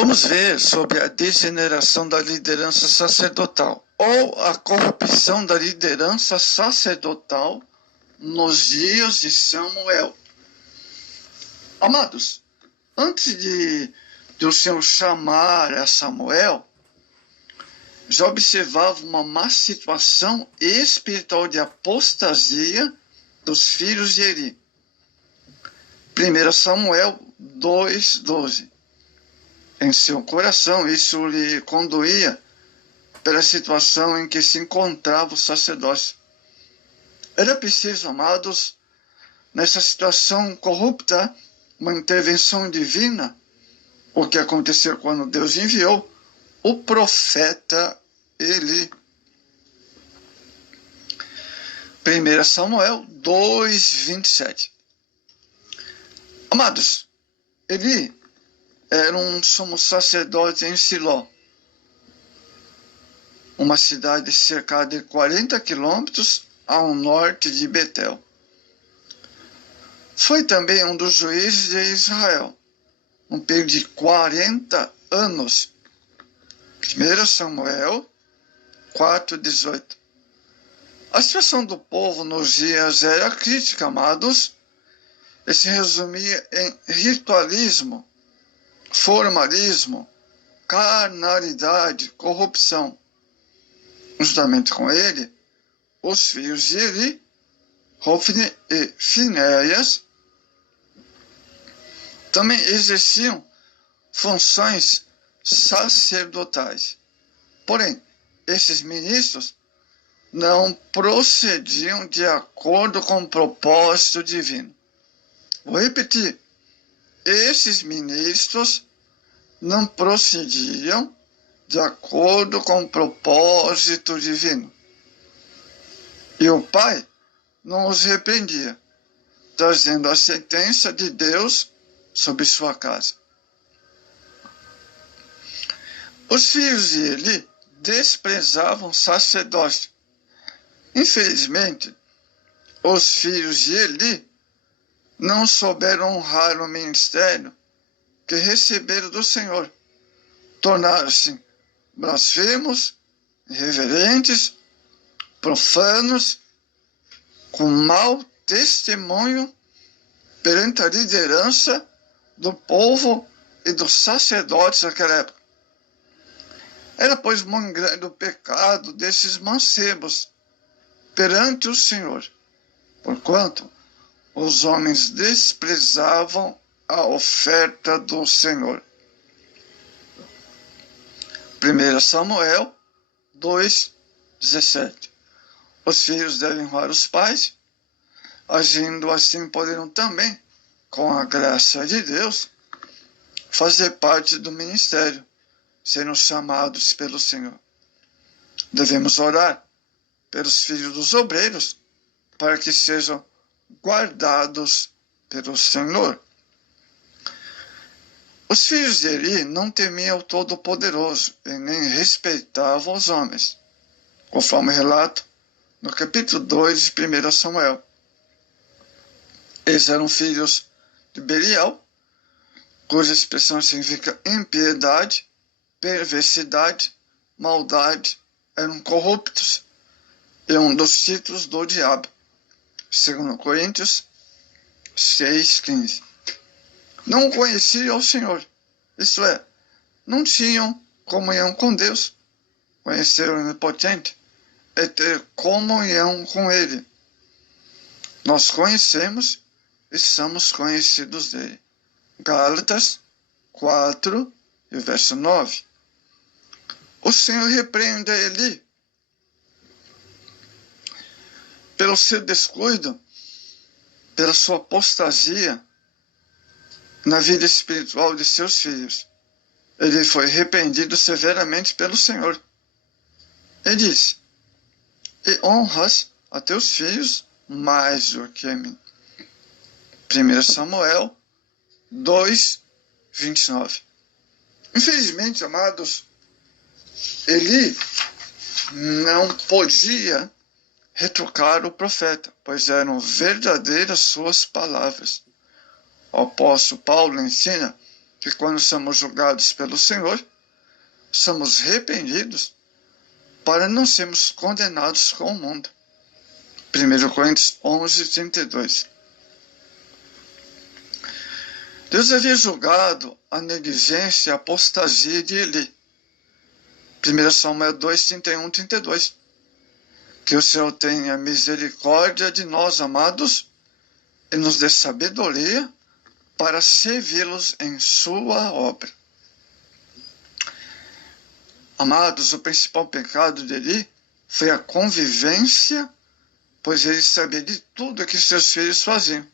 Vamos ver sobre a degeneração da liderança sacerdotal ou a corrupção da liderança sacerdotal nos dias de Samuel. Amados, antes de o Senhor chamar a Samuel, já observava uma má situação espiritual de apostasia dos filhos de Eli. 1 Samuel 2:12. Em seu coração, isso lhe conduía pela situação em que se encontrava o sacerdócio. Era preciso, amados, nessa situação corrupta, uma intervenção divina, o que aconteceu quando Deus enviou o profeta Eli. 1 Samuel 2:27. Amados, Eli era um sumo sacerdote em Siló, uma cidade cercada de 40 quilômetros ao norte de Betel. Foi também um dos juízes de Israel, um período de 40 anos. 1 Samuel 4:18. A situação do povo nos dias era crítica, amados, e se resumia em ritualismo, formalismo, carnalidade, corrupção. Juntamente com ele, os filhos de Eli, Hofni e Finéias, também exerciam funções sacerdotais. Porém, esses ministros não procediam de acordo com o propósito divino. Vou repetir. Esses ministros não procediam de acordo com o propósito divino. E o Pai não os repreendia, trazendo a sentença de Deus sobre sua casa. Os filhos de Eli desprezavam o sacerdócio. Infelizmente, os filhos de Eli não souberam honrar o ministério que receberam do Senhor. Tornaram-se blasfemos, irreverentes, profanos, com mau testemunho perante a liderança do povo e dos sacerdotes daquela época. Era, pois, muito grande o pecado desses mancebos perante o Senhor, porquanto os homens desprezavam a oferta do Senhor. 1 Samuel 2:17. Os filhos devem honrar os pais, agindo assim poderão também, com a graça de Deus, fazer parte do ministério, sendo chamados pelo Senhor. Devemos orar pelos filhos dos obreiros, para que sejam guardados pelo Senhor. Os filhos de Eli não temiam o Todo-Poderoso e nem respeitavam os homens, conforme relato no capítulo 2 de 1 Samuel. Eles eram filhos de Belial, cuja expressão significa impiedade, perversidade, maldade, eram corruptos, e um dos títulos do diabo. 2 Coríntios 6:15. Não conheciam o Senhor, isto é, não tinham comunhão com Deus. Conhecer o Onipotente é ter comunhão com Ele. Nós conhecemos e somos conhecidos dele. Gálatas 4, e verso 9. O Senhor repreende Eli pelo seu descuido, pela sua apostasia na vida espiritual de seus filhos. Ele foi repreendido severamente pelo Senhor. Ele disse: e honras a teus filhos mais do que a mim. 1 Samuel 2:29. Infelizmente, amados, Eli não podia retrucar o profeta, pois eram verdadeiras suas palavras. O apóstolo Paulo ensina que quando somos julgados pelo Senhor, somos repreendidos para não sermos condenados com o mundo. 1 Coríntios 11:32. Deus havia julgado a negligência e a apostasia de Eli. 1 Samuel 2:31-32. Que o Senhor tenha misericórdia de nós, amados, e nos dê sabedoria para servi-los em sua obra. Amados, o principal pecado de Eli foi a convivência, pois ele sabia de tudo que seus filhos faziam.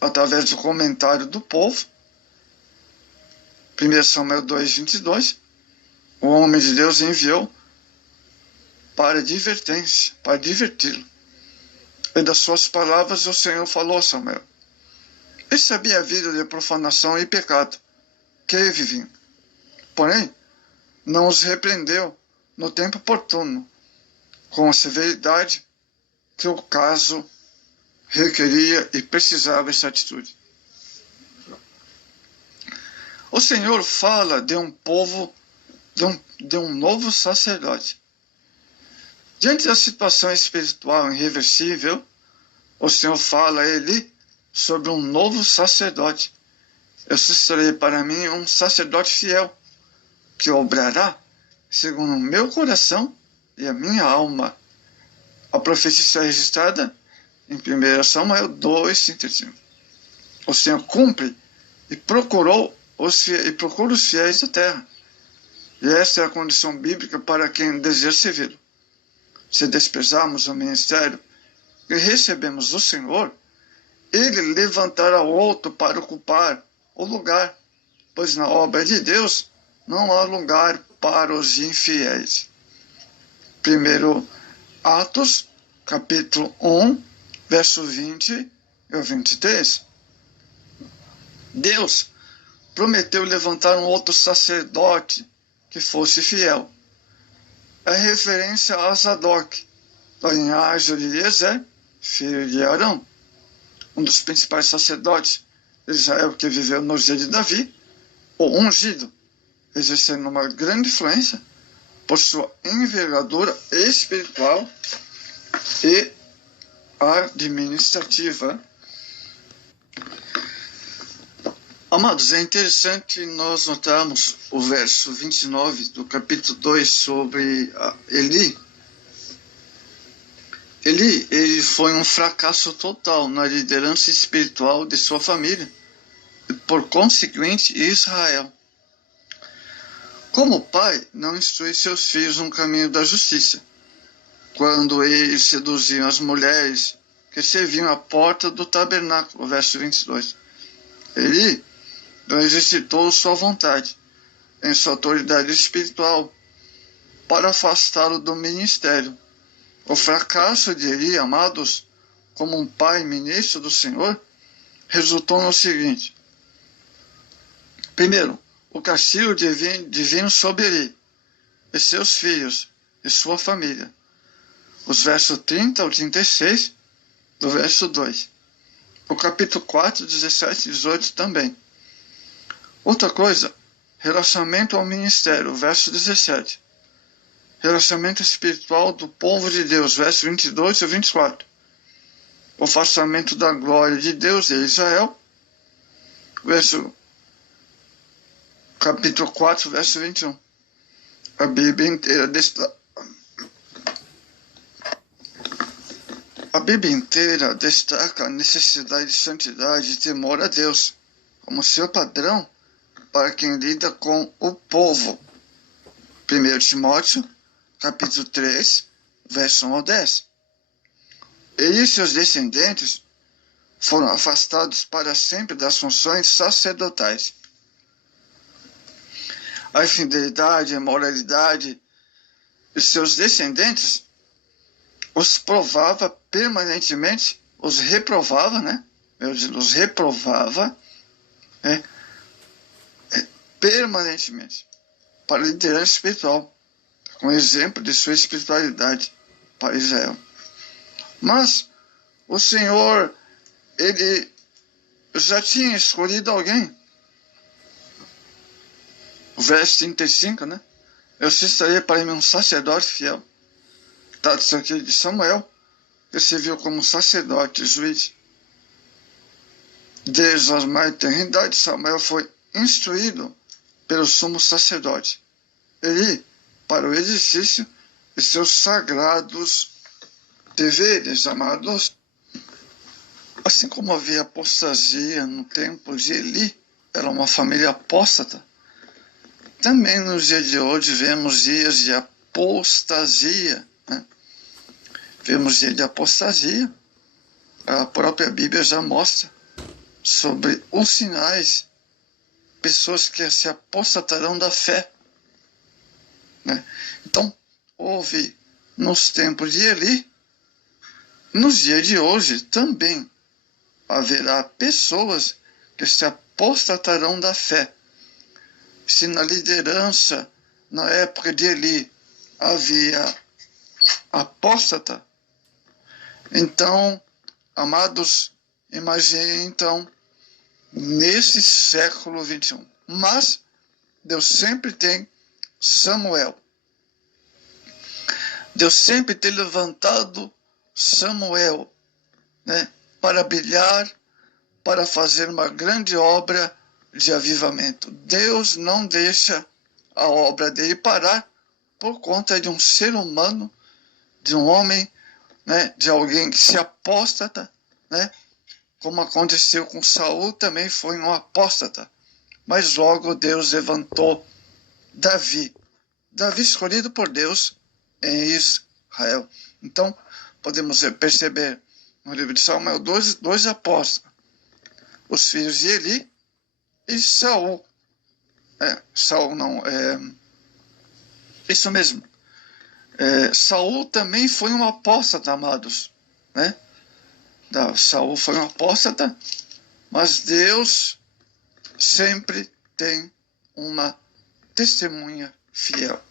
Através do comentário do povo, 1 Samuel 2:22, o homem de Deus enviou para advertência, para diverti-lo. E das suas palavras o Senhor falou a Samuel. Ele sabia a vida de profanação e pecado que viviam. Porém, não os repreendeu no tempo oportuno, com a severidade que o caso requeria e precisava essa atitude. O Senhor fala de um povo, de um novo sacerdote. Diante da situação espiritual irreversível, o Senhor fala a Eli sobre um novo sacerdote. Eu suscitarei para mim um sacerdote fiel, que obrará segundo o meu coração e a minha alma. A profecia é registrada em 1 Samuel 2:35. O Senhor cumpre e procura os fiéis da terra. E esta é a condição bíblica para quem deseja servi-lo. Se desprezarmos o ministério que recebemos do Senhor, ele levantará outro para ocupar o lugar, pois na obra de Deus não há lugar para os infiéis. 1 Atos, capítulo 1, verso 20 e 23. Deus prometeu levantar um outro sacerdote que fosse fiel. É referência a Zadok, da linhagem de Eliezer, filho de Arão, um dos principais sacerdotes de Israel que viveu nos dias de Davi, o ungido, exercendo uma grande influência por sua envergadura espiritual e administrativa. Amados, é interessante nós notarmos o verso 29 do capítulo 2 sobre Eli. Ele foi um fracasso total na liderança espiritual de sua família e, por conseguinte, Israel. Como pai, não instrui seus filhos no caminho da justiça, quando eles seduziam as mulheres que serviam à porta do tabernáculo, verso 22. Eli não exercitou sua vontade em sua autoridade espiritual para afastá-lo do ministério. O fracasso de Eli, amados, como um pai ministro do Senhor, resultou no seguinte. Primeiro, o castigo divino sobre Eli e seus filhos e sua família. Os versos 30 ao 36 do verso 2. O capítulo 4, 17 e 18 também. Outra coisa, relacionamento ao ministério, verso 17. Relacionamento espiritual do povo de Deus, verso 22 e 24. O afastamento da glória de Deus de Israel, capítulo 4, verso 21. A Bíblia inteira destaca a necessidade de santidade e temor a Deus como seu padrão para quem lida com o povo. 1 Timóteo, capítulo 3, verso 1 ao 10. Ele e seus descendentes foram afastados para sempre das funções sacerdotais. A infidelidade e a imoralidade de seus descendentes os provava permanentemente, os reprovava, permanentemente para a liderança espiritual, com exemplo de sua espiritualidade para Israel. Mas o Senhor, ele já tinha escolhido alguém o verso 35, né? Eu suscitarei para mim um sacerdote fiel. Trata-se aqui de Samuel, que serviu como sacerdote e juiz. Desde as mais eternidade, Samuel foi instruído pelo sumo sacerdote. Ele, para o exercício de seus sagrados deveres, amados. Assim como havia apostasia no tempo de Eli, era uma família apóstata, também nos dias de hoje vemos dias de apostasia. Né? Vemos dias de apostasia. A própria Bíblia já mostra sobre os sinais, pessoas que se apostatarão da fé. Né? Então, houve nos tempos de Eli, nos dias de hoje também haverá pessoas que se apostatarão da fé. Se na liderança, na época de Eli, havia apóstata, então, amados, imaginem então, nesse século 21. Mas Deus sempre tem Samuel. Deus sempre tem levantado Samuel, né, para brilhar, para fazer uma grande obra de avivamento. Deus não deixa a obra dele parar por conta de um ser humano, de um homem, né, de alguém que se apóstata, né, como aconteceu com Saul, também foi um apóstata. Mas logo Deus levantou Davi. Davi escolhido por Deus em Israel. Então, podemos perceber no livro de Samuel dois apóstolos. Os filhos de Eli e Saul. Saul não, isso mesmo. Saul também foi um apóstata, amados. Né? Saul foi um apóstata, mas Deus sempre tem uma testemunha fiel.